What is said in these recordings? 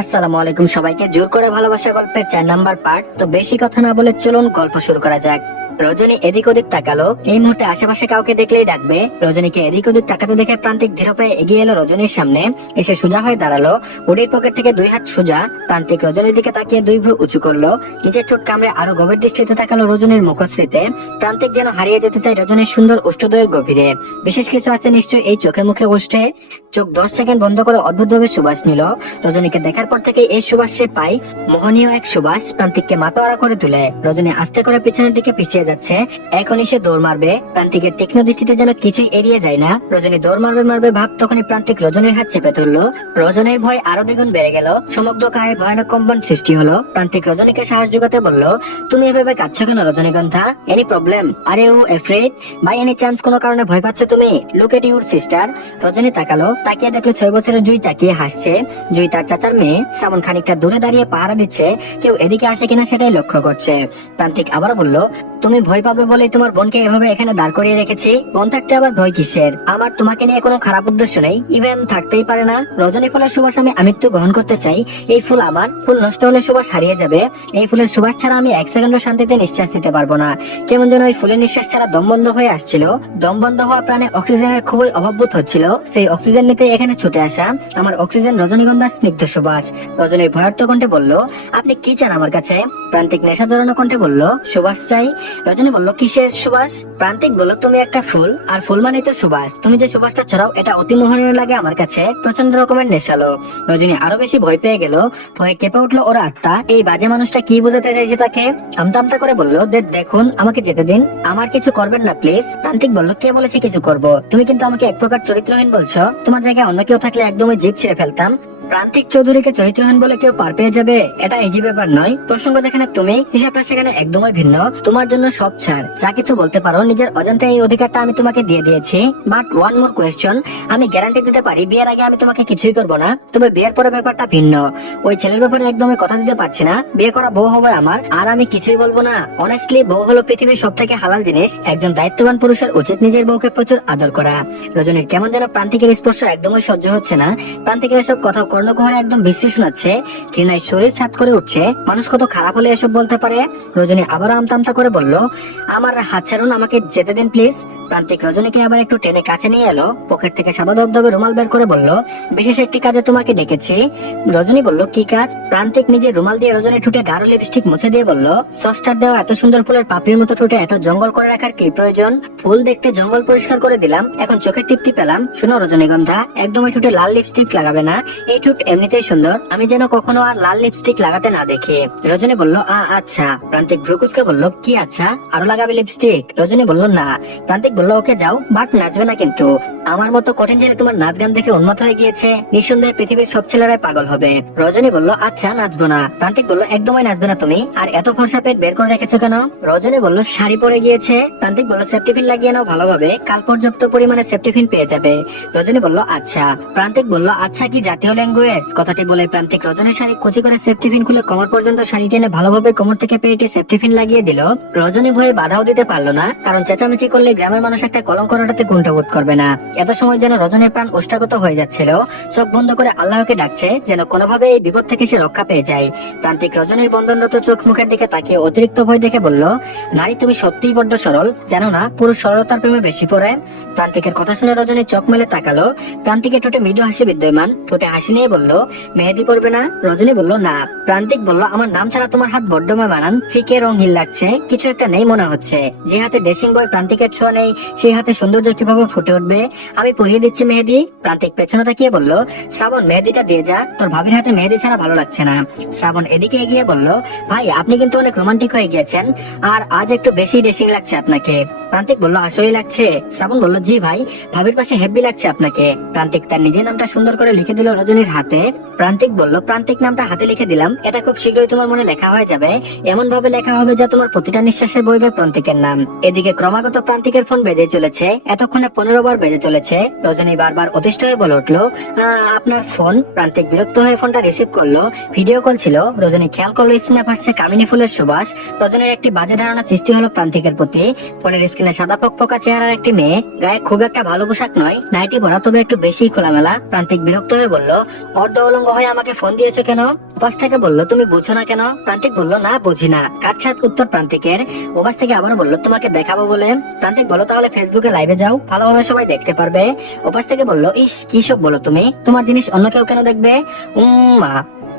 আসসালামু আলাইকুম সবাইকে। জোর করে ভালোবাসা গল্পের 4 নাম্বার পার্ট। তো বেশি কথা না বলে চলুন গল্প শুরু করা যাক। রজনী এদিক ওদিক তাকালো। এই মুহূর্তে আশেপাশে কাউকে দেখলেই ডাকবে। রজনীকে এদিক ওদিক তাকাতে দেখে প্রান্তিক ধীর পায়ে এগিয়ে এলো রজনীর সামনে। এসে সোজা হয়ে দাঁড়ালো। উডির পকেট থেকে 2 হাত সোজা। প্রান্তিক রজনীর দিকে তাকিয়ে 2 ভ্রু উঁচু করলো। নিজের ঠোঁট কামড়ে আরো গভীর দৃষ্টিতে তাকালো রজনীর মুখশ্রীতে। প্রান্তিক যেন হারিয়ে যেতে চায় রজনীর সুন্দর ওষ্ঠদ্বয়ের গভীরে। বিশেষ কিছু আছে নিশ্চয় এই চোখে মুখে ওষ্ঠে। চোখ 10 সেকেন্ড বন্ধ করে অদ্ভুতভাবে সুবাস নিল। রজনীকে দেখার পর থেকে এই সুবাস সে পায়। মোহনীয় এক সুবাস প্রান্তিককে মাতোয়ারা করে তুলে। রজনী আস্তে করে পিছনের দিকে পিছিয়ে যাচ্ছে। এখনই সে দৌড় মারবে। প্রান্তিকের তীক্ষ্ণ দৃষ্টিতে যেন কিছুই এড়িয়ে যায় না। রজনী দৌড় মারবে ভাব, তখনই প্রান্তিক রজনীর হাত চেপে ধরলো। রজনীর ভয় আরো দ্বিগুণ বেড়ে গেল। সমগ্র গায়ে ভয়ানক কম্পন সৃষ্টি হলো। প্রান্তিক রজনীকে সাহস যোগাতে বলল, তুমি এভাবে কাঁদছো কেন Rajanigandha? Any problem? Are you afraid? By any chance কোনো কারণে ভয় পাচ্ছ তুমি? Look at your sister. Rajani তাকালো। তাকিয়ে দেখলো 6 বছরের জুই তাকিয়ে হাসছে। জুই তার চাচার মেয়ে। শ্রাবণ খানিকটা দূরে দাঁড়িয়ে পাহারা দিচ্ছে। কেউ এদিকে আসে কিনা সেটাই লক্ষ্য করছে। প্রান্তিক আবারও বলল, তুমি ভয় পাবে বলে তোমার বোনকে এভাবে এখানে দাঁড় করিয়ে রেখেছি। বোন থাকতে আবার ভয় কিসের? আমার তোমাকে নিয়ে কোনো খারাপ উদ্দেশ্য নেই, ইভেন থাকতেই পারে না। রজনী ফুলের সুবাস আমি আমৃত্যু গ্রহণ করতে চাই। এই ফুল আমার। ফুল নষ্ট হলে সুবাস হারিয়ে যাবে। এই ফুলের সুবাস ছাড়া আমি 1 সেকেন্ডও শান্তিতে নিঃশ্বাস নিতে পারবো না। কেমন যেন ওই ফুলের নিঃশ্বাস ছাড়া দম বন্ধ হয়ে আসছিল। দম বন্ধ হওয়া প্রাণে অক্সিজেনের খুবই অভাববোধ হচ্ছিল। সেই অক্সিজেন নিতে এখানে ছুটে আসা আমার অক্সিজেন রজনীগন্ধার স্নিগ্ধ সুবাস। রজনীর ভয়ার্থ কণ্ঠে বলল, আপনি কি চান আমার কাছে? প্রান্তিক নেশা জড়ানো কণ্ঠে বলল, সুবাস চাই। রজনী বলল, কিসের সুবাস? প্রান্তিক বলল, তুমি একটা ফুল, আর ফুল মানে তো সুবাস। তুমি যে সুবাসটা ছড়াও এটা অতি মোহনীয় লাগে আমার কাছে। প্রচন্ড রকমের নেশালো। রজনী আরো বেশি ভয় পেয়ে গেল। ভয়ে কেঁপে উঠলো ওর আত্মা। এই বাজে মানুষটা কি বোঝাতে চাইছে তাকে? আমতা আমতা করে বলল, দেখুন আমাকে যেতে দিন, আমার কিছু করবেন না প্লিজ। প্রান্তিক বলল, কে বলেছে কিছু করব? তুমি কিন্তু আমাকে এক প্রকার চরিত্রহীন বলছো। তোমার জায়গায় অন্য কেউ থাকলে একদমই জিভ ছিঁড়ে ফেলতাম। প্রান্তিক চৌধুরীকে চরিত্রহীন বলে কেউ পার পেয়ে যাবে, এটা ইজি ব্যাপার নয়। প্রসঙ্গ যেখানে তুমি, হিসাবটা সেখানে একদমই ভিন্ন। তোমার জন্য সব ছাড়, যা কিছু বলতে পারো। নিজের অজান্তে এই অধিকারটা আমি তোমাকে দিয়ে দিয়েছি। বাট ওয়ান মোর কোয়েশ্চন, আমি গ্যারান্টি দিতে পারি বিয়ের আগে আমি তোমাকে কিছুই করবো না, তবে বিয়ের পরে ব্যাপারটা ভিন্ন। ওই ছেলের ব্যাপারে একদমই কথা দিতে পারছি না। বিয়ে করা বউ হবে আমার, আর আমি কিছুই বলবো না। অনেস্টলি বউ হলো পৃথিবীর সব থেকে হালাল জিনিস। একজন দায়িত্ববান পুরুষের উচিত নিজের বউকে প্রচুর আদর করা। রজনীর কেমন যেন প্রান্তিকের স্পর্শ একদমই সহ্য হচ্ছে না। প্রান্তিকের এসব কথা কর্ণকুহরে একদম বিশ্রী শোনাচ্ছে। ঘৃণায় শরীর ছাদ করে উঠছে। মানুষ কত খারাপ হলে এসব বলতে পারে? রজনী আবার আমতা আমতা করে বলল, আমার হাত ছাড়ুন, আমাকে যেতে দিন প্লিজ। প্রান্তিক রজনীকে আবার একটু টেনে কাছে নিয়ে এলো। পকেট থেকে সাদা ধবধবে রুমাল বের করে বলল, বিশেষ একটি কাজে তোমাকে ডেকেছি। রজনী বলল, কি কাজ? প্রান্তিক নিজের রুমাল দিয়ে রজনীর ঠোঁটে গাঢ় লিপস্টিক মুছে দিয়ে বলল, স্রষ্টার দেওয়া এত সুন্দর ফুলের পাপড়ির মতো ঠোঁটে এত জঙ্গল করে রাখার কি প্রয়োজন? ফুল দেখতে জঙ্গল পরিষ্কার করে দিলাম, এখন চোখে তৃপ্তি পেলাম। শোনো রজনীগন্ধা, একদম এই ঠোঁটে লাল লিপস্টিক লাগাবে না। এই ঠোঁট এমনিতেই সুন্দর, আমি যেন কখনো আর লাল লিপস্টিক লাগাতে না দেখি। রজনী বলল, আচ্ছা। প্রান্তিক ভ্রুকুচকে বলল, কি আচ্ছা? আরো লাগাবে লিপস্টিক? রজনী বলল, না। প্রান্তিক বলল, ওকে যাও, বাট নাচবে না কিন্তু। আমার মতো কঠিন ছেলে তোমার নাচ গান দেখে উন্মত হয়ে গিয়েছে, নিঃসন্দেহে পৃথিবীর সব ছেলেরাই পাগল হবে। রজনী বলল, আচ্ছা নাচবো না। প্রান্তিক বলল, একদমই নাচবে না তুমি? আর এত ফর্সা পেট বের করে রেখেছো কেন? রজনী বলল, শাড়ি পরে গিয়েছে। প্রান্তিক বলল, সেফটিপিন লাগিয়ে নাও ভালোভাবে, কাল পর্যাপ্ত পরিমাণে সেফটিপিন পেয়ে যাবে। রজনী বলল, আচ্ছা। প্রান্তিক বলল, আচ্ছা কি জাতীয় ল্যাঙ্গুয়েজ? কথাটি বলে প্রান্তিক রজনীর শাড়ি কুচি করে সেফটিপিন খুলে কোমর পর্যন্ত শাড়ি টেনে ভালোভাবে কোমর থেকে পেটে সেফটিপিন লাগিয়ে দিল। রজনী ভয়ে বাধাও দিতে পারলো না, কারণ চেঁচামেচি করলে গ্রামের মানুষ একটা কলঙ্ক রটাতে কুণ্ঠাবোধ করবে না। এত সময় যেন রজনীর প্রাণ ওষ্ঠাগত হয়ে যাচ্ছিল। চোখ বন্ধ করে আল্লাহকে ডাকছে, যেন কোনোভাবে এই বিপদ থেকে সে রক্ষা পেয়ে যায়। প্রান্তিক রজনীর বন্ধনরত চোখ মুখের দিকে তাকিয়ে অতিরিক্ত ভয় দেখে বলল, নারী তুমি সত্যিই বড্ড সরল, জানো না পুরুষ সরলতার প্রেমে বেশি পড়ে। প্রান্তিকের কথা শুনে রজনী চোখ মেলে তাকালো। প্রান্তিকের ঠোঁটে মৃদু হাসি বিদ্যমান। ঠোঁটে হাসি নিয়ে বলল, মেহেদি পড়বে না? রজনী বলল, না। প্রান্তিক বলল, আমার নাম ছাড়া তোমার হাত বড্ডময় মানান, ফিকে রঙিন লাগছে, কিছু একটা নেই মনে হচ্ছে। যে হাতে ড্রেসিং বয় প্রান্তিকের ছোঁয়া নেই, সেই হাতে সৌন্দর্য কিভাবে ফুটে উঠবে? আমি পরিয়ে দিচ্ছি মেহেদি। প্রান্তিক পেছনে তাকিয়ে বলল, শ্রাবণ মেহেদিটা দিয়ে যা, তোর ভাবির হাতে মেহেদি ছাড়া ভালো লাগছে না। শ্রাবণ এদিকে এগিয়ে বলল, ভাই আপনি কিন্তু অনেক রোমান্টিক হয়ে গিয়েছেন, আর আজ একটু বেশি ড্রেসিং লাগছে আপনাকে। প্রান্তিক বলল, আসলেই লাগছে? শ্রাবণ বলল, জি ভাই, ভাবির পাশে হেব্বি লাগছে আপনাকে। প্রান্তিক তার নিজের নামটা সুন্দর করে লিখে দিল রজনীর হাতে। প্রান্তিক বলল, প্রান্তিক নামটা হাতে লিখে দিলাম, এটা খুব শীঘ্রই তোমার মনে লেখা হয়ে যাবে। এমন ভাবে লেখা হবে যা তোমার প্রতিটা নিঃশ্বাসে আশেপাশে বইবে প্রান্তিকের নাম। এদিকে ক্রমাগত প্রান্তিকের ফোন বেজে চলেছে, এতক্ষণে 15 বার বেজে চলেছে। রজনী বারবার অতিষ্ঠ হয়ে বলে উঠলো, আপনার ফোন। প্রান্তিক বিরক্ত হয়ে ফোনটা রিসিভ করলো। ভিডিও কল ছিল। রজনী খেয়াল করলো স্ক্রিনে ভাসছে কামিনী ফুলের সুবাস। রজনীর একটি বাজে ধারণা সৃষ্টি হলো প্রান্তিকের প্রতি। ফোনের স্ক্রিনে সাদা ফকফকা চেহারার একটি মেয়ে, গায়ে খুব একটা ভালো পোশাক নয়, নাইটি পরা, তবে একটু বেশি খোলামেলা। প্রান্তিক বিরক্ত হয়ে বলল, অর্ধ অলঙ্গ হয়ে আমাকে ফোন দিয়েছো কেন? ওপাশ থেকে বলল, তুমি বুঝছো না কেন? প্রান্তিক বলল, না বুঝি না। কাটছাট উত্তর প্রান্তিকের। ওপাশ থেকে আবারও বলল, তোমাকে দেখাবো বলে। প্রান্তিক বলল, তাহলে ফেসবুকে লাইভে যাও, ভালোভাবে সবাই দেখতে পারবে। ওপাশ থেকে বলল, ইস কি সব বলো তুমি, তোমার জিনিস অন্য কেউ কেন দেখবে? মা।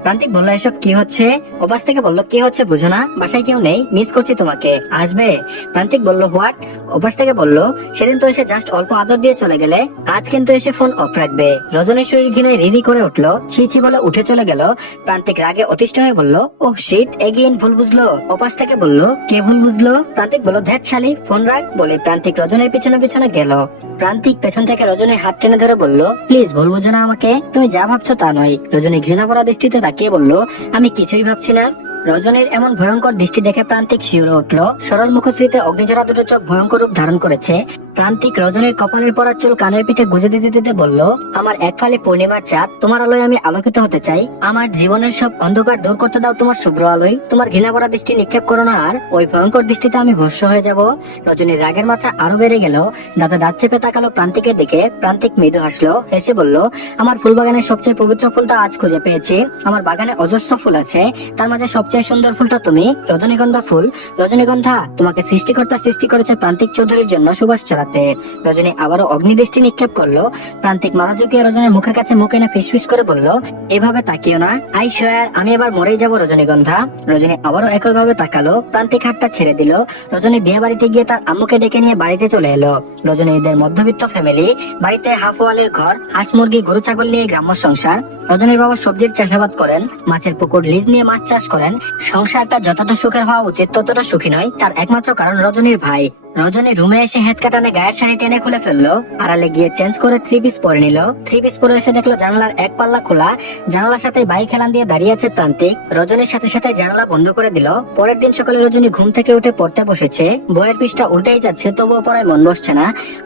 প্রান্তিক বলল, এসব কি হচ্ছে? ওপাশ থেকে বলল, কি হচ্ছে বুঝো না? বাসায় কেউ নেই, মিস করছি তোমাকে, আসবে? প্রান্তিক বলল, হোয়াট? ওপাশ থেকে বলল, সেদিন তো এসে জাস্ট অল্প আদর দিয়ে চলে গেলে, আজ কিন্তু এসে ফোন অফ রাখবে। রজনীর শরীর ঘিরে রিরি করে উঠলো, ছি ছি বলে উঠে চলে গেল। প্রান্তিক রাগে অতিষ্ঠ হয়ে বলল, ওহ শিট, এগেইন ভুল বুঝলো। ওপাশ থেকে বলল, কে ভুল বুঝলো? প্রান্তিক বলল, ধ্যাৎ শালি, ফোন রাখ বলে প্রান্তিক রজনীর পিছনে পিছনে গেল। প্রান্তিক পেছন থেকে রজনীর হাত টেনে ধরে বলল, প্লিজ ভুল বুঝো না আমাকে, তুমি যা ভাবছো তা নয়। রজনী ঘৃণা ভরা দৃষ্টিতে তাকিয়ে বলল, আমি কিছুই ভাবছি না। রজনীর এমন ভয়ঙ্কর দৃষ্টি দেখে প্রান্তিক শিউরে উঠল। সরল মুখশ্রীতে অগ্নিঝরা দুটো চোখ ভয়ঙ্কর রূপ ধারণ করেছে। প্রান্তিক রজনীর কপালের পরা চুল কানের পিঠে গুজে দিতে দিতে বলল, আমার এক ফালি পূর্ণিমার চাঁদ, তোমার আলোয় আমি আলোকিত হতে চাই। আমার জীবনের সব অন্ধকার দূর করতে দাও তোমার শুভ্র আলোয়। তোমার ঘৃণা ভরা দৃষ্টি নিক্ষেপ করো না আর, ওই ভয়ঙ্কর দৃষ্টিতে আমি ভস্ম হয়ে যাব। রজনীর রাগের মাত্রা আরো বেড়ে গেল। দাঁতে দাঁত চেপে তাকালো প্রান্তিকের দিকে। প্রান্তিক মৃদু হাসলো, হেসে বলল, আমার ফুল বাগানের সবচেয়ে পবিত্র ফুলটা আজ খুঁজে পেয়েছি। আমার বাগানে অজস্র ফুল আছে, তার মাঝে সবচেয়ে সুন্দর ফুলটা তুমি, রজনীগন্ধা ফুল। রজনীগন্ধা, তোমাকে সৃষ্টিকর্তা সৃষ্টি করেছে প্রান্তিক চৌধুরীর জন্য সুবাস ছড়াতে। রজনী আবারও অগ্নিদৃষ্টি নিক্ষেপ করলো। প্রান্তিক মাথা ঝুঁকিয়ে রজনীর মুখের কাছে মুখ এনে ফিসফিস করে বলল, এভাবে তাকিও না, আই সোয়ার আমি এবার মরেই যাবো রজনীগন্ধা। রজনী আবারও একইভাবে তাকালো। প্রান্তিক হাতটা ছেড়ে দিল। রজনী বিয়ে বাড়িতে গিয়ে তার আম্মুকে ডেকে নিয়ে বাড়িতে চলে এলো। রজনী এদের মধ্যবিত্ত ফ্যামিলি, বাড়িতে হাফ ওয়ালের ঘর, হাঁস মুরগি গরু ছাগল নিয়ে গ্রাম্য সংসার। রজনীর বাবা সবজির চাষাবাদ করেন, মাছের পুকুর লিজ নিয়ে মাছ চাষ করেন। সংসারটা যতটা সুখের হওয়া উচিত ততটা সুখী নয়, তার একমাত্র কারণ রজনীর ভাই। রজনী রুমে এসে হেঁচকা টানে গায়ের শাড়ি টেনে খুলে ফেললো। আড়ালে গিয়ে চেঞ্জ করে থ্রি পিস পরে নিল। থ্রি পিস পরে এসে দেখলো জানালার এক পাল্লা খোলা, জানালার সাথে বাইক হেলান দিয়ে দাঁড়িয়ে আছে প্রান্তিক। রজনীর সাথে সাথে জানালা বন্ধ করে দিল। পরের দিন সকালে রজনী ঘুম থেকে উঠে পড়তে বসেছে। বইয়ের পৃষ্ঠা উল্টেই যাচ্ছে, তবুও পড়ায় মন বসছে না।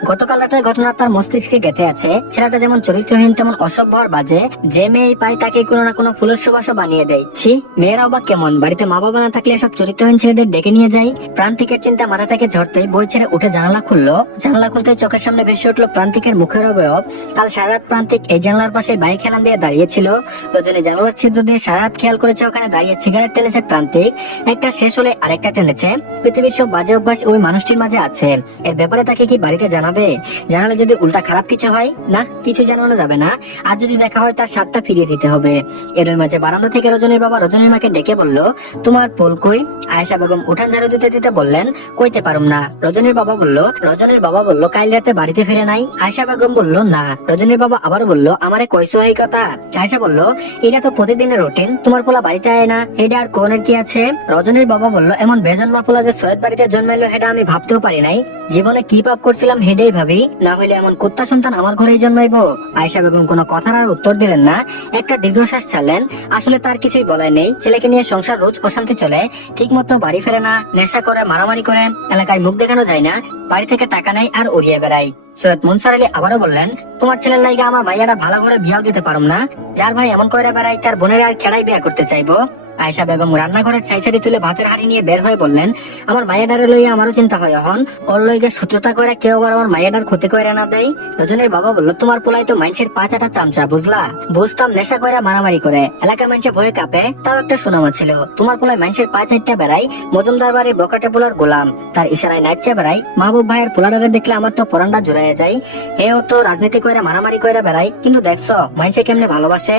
গতকাল রাতের ঘটনা তার মস্তিষ্কে গেঁথে আছে। ছেলেটা যেমন চরিত্রহীন তেমন অসভ্য আর বাজে। যে মেয়ে পায় তাকে কোনো না কোনো ফুলের সুবাসও বানিয়ে দেয়। ছি, মেয়েরাও বা কেমন, বাড়িতে মা বাবা না থাকলে এসব চরিত্রহীন ছেলেদের ডেকে নিয়ে যায়। প্রান্তিকের চিন্তা মাথা থেকে ঝরতেই বই ছেড়ে উঠে জানালা খুললো। জানালা খুলতে চোখের সামনে ভেসে উঠলো প্রান্তিকের মুখের অবয়ব। কাল সারা রাত প্রান্তিক এই জানালার পাশে বাইক হেলান দিয়ে দাঁড়িয়েছিল। রজনী জানালার ছিদ্র দিয়ে সারা রাত খেয়াল করেছে ওখানে দাঁড়িয়ে সিগারেট টেনেছে প্রান্তিক। একটা শেষ হলে আরেকটা টেনেছে। পৃথিবীর সব বাজে অভ্যাস ওই মানুষটির মাঝে আছে। এর ব্যাপারে তাকে কি বাড়িতে জানাবে? জানালে যদি উল্টা খারাপ কিছু হয়? না, কিছু জানানো যাবে না। আর যদি দেখা হয় তার শার্টটা ফিরিয়ে দিতে হবে। এর মাঝে বারান্দা থেকে রজনীর বাবা রজনীর মাকে ডেকে বলল, তোমার পোল কই? আয়েশা বেগম উঠান ঝাড়ু দিতে দিতে বললেন, কইতে পারুম না। রজনীর বাবা বলল কাল রাতে বাড়িতে ফিরে নাই। আয়েশা বেগম বলল, না। রজনীর বাবা আবার বলল, আমারে কইছো এই কথা? আয়েশা বলল, এটা তো প্রতিদিনের রুটিন, তোমার পোলা বাড়িতে আয় না, এটা আর কোনের কি আছে? রজনীর বাবা বলল, এমন বেজন্মা পোলা যে সৈয়দ বাড়িতে জন্মাইলো এটা আমি ভাবতেও পারি নাই। জীবনে কি পাপ করছিলাম হেডেই ভাবি, না হইলে এমন কুত্তা সন্তান আমার ঘরেই জন্মাইবো। আয়েশা বেগম কোনো কথার আর উত্তর দিলেন না, একটা দীর্ঘশ্বাস ছাড়লেন। আসলে তার কিছুই বলার নেই। ছেলেকে নিয়ে সংসার রোজ অশান্তি চলে, ঠিক মতো বাড়ি ফেরে না, নেশা করে, মারামারি করে, এলাকায় মুখ দেখানো যায় না, বাড়ি থেকে টাকা নাই আর উড়িয়ে বেড়াই। সৈয়দ মনসুর আলী আবারও বললেন, তোমার ছেলের লাইগা আমার ভাইয়াটা ভালো করে বিয়াও দিতে পারুম না। যার ভাই এমন করে বেড়াই তার বোনের আর কেড়াই বিয়া করতে চাইবো? আয়েশা বেগম রান্নাঘরের ছাইছাড়ি তুলে ভাতের হাড়ি নিয়ে বের হয়ে বললেন, আমার মাইয়াডারে লইয়া আমারও চিন্তা হয় হন, ওর লইগে শত্রুতা করে কেউ আবার আমার মাইয়াডার ক্ষতি করে না দেয়। রজনীর বাবা বলল, তোমার পোলাই তো মানুষের পাঁচাটা চামচা, বুঝলা? বুঝতাম নেশা করে মারামারি করে, এলাকার মানুষের ভয়ে কাঁপে, তাও একটা সুনামা ছিল। তোমার পোলাই মানুষের পা চারটা বেড়াই, মজুমদার বাড়ির বকাটে পোলার গোলাম, তার ইশারায় নাচছে বেড়াই। মাহবুব ভাইয়ের পোলাডারে দেখলে আমার তো পরান্ডা জোড়াইয়া যায়। এও তো রাজনীতি করে মারামারি করে বেড়াই, কিন্তু দেখছো মানুষে কেমনে ভালোবাসে।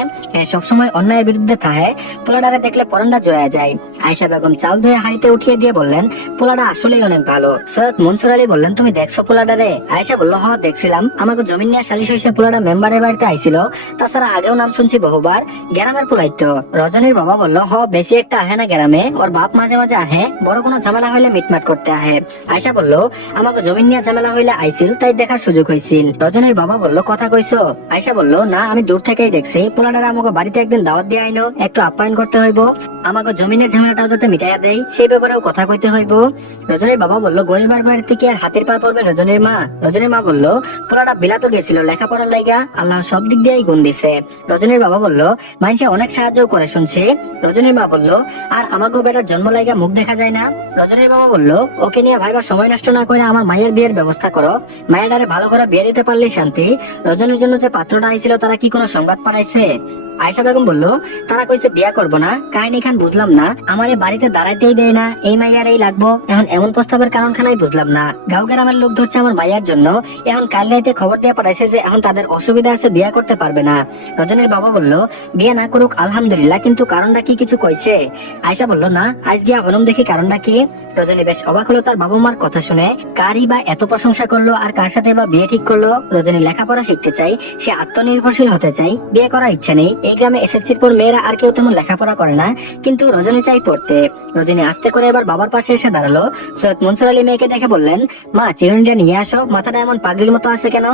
সবসময় অন্যায়ের বিরুদ্ধে থাকে, পোলাডারে দেখলে পরান্ডা জোড়াইয়া যায়। আয়েশা বেগম চাল ধুয়ে হাড়িতে উঠিয়ে দিয়ে বললেন, পোলাডা আসলেই অনেক ভালো। সৈয়দ মনসুর আলী বললেন, তুমি দেখছো পোলাডারে? আয়েশা বলল, হ দেখছিলাম, আমাকে জমিন নিয়ে সালিশ হয়েছে পোলাডা মেম্বারের বাড়িতে আইছিল, তাছাড়া আগেও নাম শুনছি বহুবার। গ্রামের পোলাই তো। রজনীর বাবা বলল, হ বেশি একটা আহে না গ্রামে, ওর বাপ মাঝে মাঝে আহে, বড় কোনো ঝামেলা হইলে মিটমাট করতে আহে। আয়েশা বলল, আমাকে জমিন নিয়ে ঝামেলা হইলে আইছিল, তাই দেখার সুযোগ হয়েছিল। রজনীর বাবা বলল, কথা কইছো? আয়েশা বলল, না আমি দূর থেকেই দেখছি। পোলাডারে আমাকে বাড়িতে একদিন দাওয়াত দিয়ে আইনো, একটু আপ্যায়ন করতে হইব। আমাকে জমিনের ঝামেলাটাও যাতে মিটাইয়া দেয় সেই ব্যাপারেও কথা কইতে হইব। রজনীর বাবা বলল গরিবার বাড়ি থেকে আর হাতের পা পড়বে রজনীর মা? রজনীর মা বলল পোলাটা বিলাত গেছিল লেখাপড়ার লাইগা, আল্লাহ সব দিক দিয়েই গুণ দিছে। রজনীর বাবা বলল মানুষে অনেক সাহায্য করে শুনছে। রজনীর মা বলল আর আমাকেও বেটার জন্ম লাইগা মুখ দেখা যায় না। রজনীর বাবা বলল ওকে নিয়ে ভাইবা সময় নষ্ট না করে আমার মায়ের বিয়ের ব্যবস্থা করো, মায়েরারে ভালো করে বিয়ে দিতে পারলে শান্তি। রজনীর জন্য যে পাত্রটা আইছিল তারা কি কোনো সংবাদ পাঠাইছে? আয়েশা বেগম বলল তারা কইছে বিয়া করবো না। কাহিনী খান বুঝলাম না, আমার বাড়িতে দাঁড়াইতেই দেয় না, এই মাইয়ার এই লাগবো, এখন এমন প্রস্তাবের কারণ খানাই বুঝলাম না। গাঁও গ্রামের লোক ধরছে আমার মাইয়ার জন্য, এখন কাল রাইতে খবর দিয়ে পাঠাইছে যে এখন তাদের অসুবিধা আছে, বিয়া করতে পারবে না। রজনীর বাবা বলল বিয়া না করুক আলহামদুলিল্লাহ, কিন্তু কারণটা কি কিছু কইছে? আয়েশা বলল না, আজ গিয়া হলম দেখি কারণটা কি। রজনী বেশ অবাক হলো তার বাবা মার কথা শুনে, কারই বা এত প্রশংসা করলো আর কার সাথে বা বিয়ে ঠিক করলো। রজনী লেখাপড়া শিখতে চাই, সে আত্মনির্ভরশীল হতে চাই, বিয়ে করার ইচ্ছা নেই। এই গ্রামে এসএসসির পর মেয়েরা আর কেউ তেমন লেখাপড়া করে না, কিন্তু রজনী চাই পড়তে। রজনী আস্তে করে এবার বাবার পাশে এসে দাঁড়ালো। সৈয়দ মনসুর আলী মেয়েকে দেখে বললেন মা চিরুনিটা নিয়ে আসো, মাথাটা এমন পাগলির মতো আছে কেন?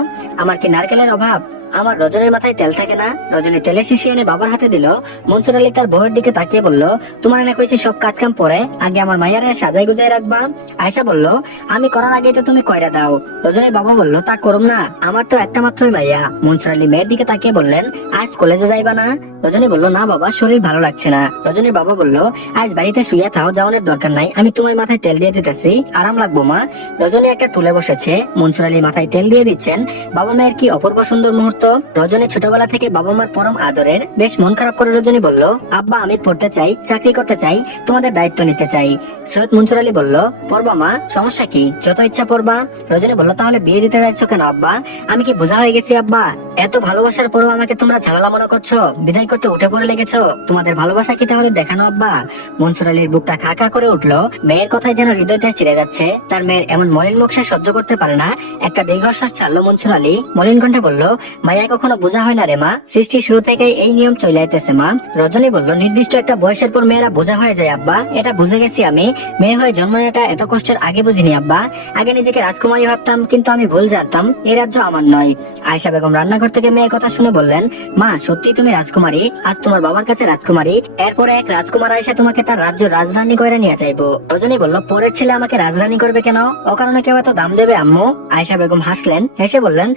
আমার কি নারকেলের অভাব? আমার রজনীর মাথায় তেল থাকে না? রজনী তেলের শিশি এনে বাবার হাতে দিল। মনসুর আলী তার বউয়ের দিকে তাকিয়ে বলল তোমার এনে কইছি সব কাজ কাম পরে, আগে আমার মাইয়ারে সাজাই গুজাই রাখবা। আয়েশা বলল আমি করার আগে তো তুমি কইরা দাও। রজনীর বাবা বলল তা করুম না, আমার তো একটা মাত্রই মাইয়া। মনসুর আলী মেয়ের দিকে তাকিয়ে বললেন আজ কলেজে যাইবা না? রজনী বলল না বাবা, শরীর ভালো লাগছে না। রজনীর বাবা বলল আজ বাড়িতে শুয়ে থাও, যাওয়ানোর দরকার নাই, আমি তোমার মাথায় তেল দিয়ে দিতেছি, আরাম লাগবো মা। রজনী একটা টুলে বসেছে, মনসুর আলী মাথায় তেল দিয়ে দিচ্ছেন। বাবা মায়ের কি অপূর্ব সুন্দর মুহূর্ত। রজনী ছোটবেলা থেকে বাবা মার পরম আদরের। বেশ মন খারাপ করে রজনী বলল আব্বা আমি পড়তে চাই, চাকরি করতে চাই, তোমাদের দায়িত্ব নিতে চাই। সৈয়দ মনসুর আলী বলল পড়বা মা, সমস্যা কি, যত ইচ্ছা পড়বা। রজনী বলল তাহলে বিয়ে দিতে যাচ্ছ কেন আব্বা? আমি কি বোঝা হয়ে গেছি আব্বা? এত ভালোবাসার পরেও আমাকে তোমরা ঝামেলা মনে করছো, বিদায় করতে উঠে পড়ে লেগেছো, তোমাদের ভালোবাসা কি তাহলে দেখানো আব্বা? মনসুর আলীর বুকটা খা খা করে উঠলো। মেয়ের কথায় যেন হৃদয়টা চিড়ে যাচ্ছে। তার মেয়ের এমন মলিন মুখ সে সহ্য করতে পারে না। একটা দীর্ঘশ্বাস ছাড়লো মনসুর আলী, মলিন কণ্ঠে বলল মাইয়া কখনো বোঝা হয় না রে মা, সৃষ্টি শুরু থেকে এই নিয়ম চলে আইতেছে মা। রজনী বলল নির্দিষ্ট একটা বয়সের পর মেয়েরা বোঝা হয়ে যায় আব্বা, এটা বুঝে গেছি আমি, মেয়ে হয়ে জন্ম নেওয়াটা এত কষ্টের আগে বুঝিনি আব্বা। আগে নিজেকে রাজকুমারী ভাবতাম, কিন্তু আমি ভুল জানতাম এই রাজ্য আমার নয়। আয়েশা বেগম রান্নাঘর থেকে মেয়ের কথা শুনে বললেন মা সত্যি তুমি রাজকুমারী, আজ তোমার বাবার কাছে রাজকুমারী, এরপরে এক রাজকুমার আয়েশা তোমাকে তার রাজ্য রাজরানী করে নিয়ে যাইবো। রজনী বলল পরের ছেলে আমাকে রাজরানী করবে কেন? অকারণে কেউ এত দাম দেবে আম্মু? আয়েশা বেগম হাসলেন, হেসে বললেন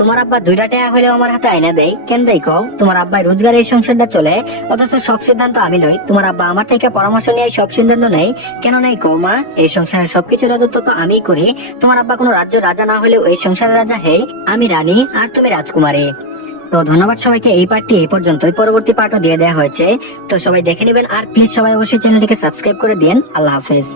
তোমার আব্বা 2টা টাকা হলেও আমার হাতে আইনা দেয়, কেন দেই কও? তোমার আব্বাই রোজগার এই সংসারটা চলে, অথচ সব সিদ্ধান্ত আমি লই। তোমার আব্বা আমার থেকে পরামর্শ নিয়ে সব সিদ্ধান্ত নেই, কেন নেই কও মা? এই সংসারের সবকিছু রাজত্ব তো আমিই করি। তোমার আব্বা কোনো রাজ্য রাজা না হলেও এই সংসারের রাজা হেই, আমি রানী আর তুমি রাজকুমারী। তো ধন্যবাদ সবাইকে, এই পার্টটি এই পর্যন্তই, পরবর্তী পার্টও দিয়ে দেওয়া হয়েছে, তো সবাই দেখে নেবেন। আর প্লিজ সবাই অবশ্যই চ্যানেলটিকে সাবস্ক্রাইব করে দিন। আল্লাহ হাফেজ।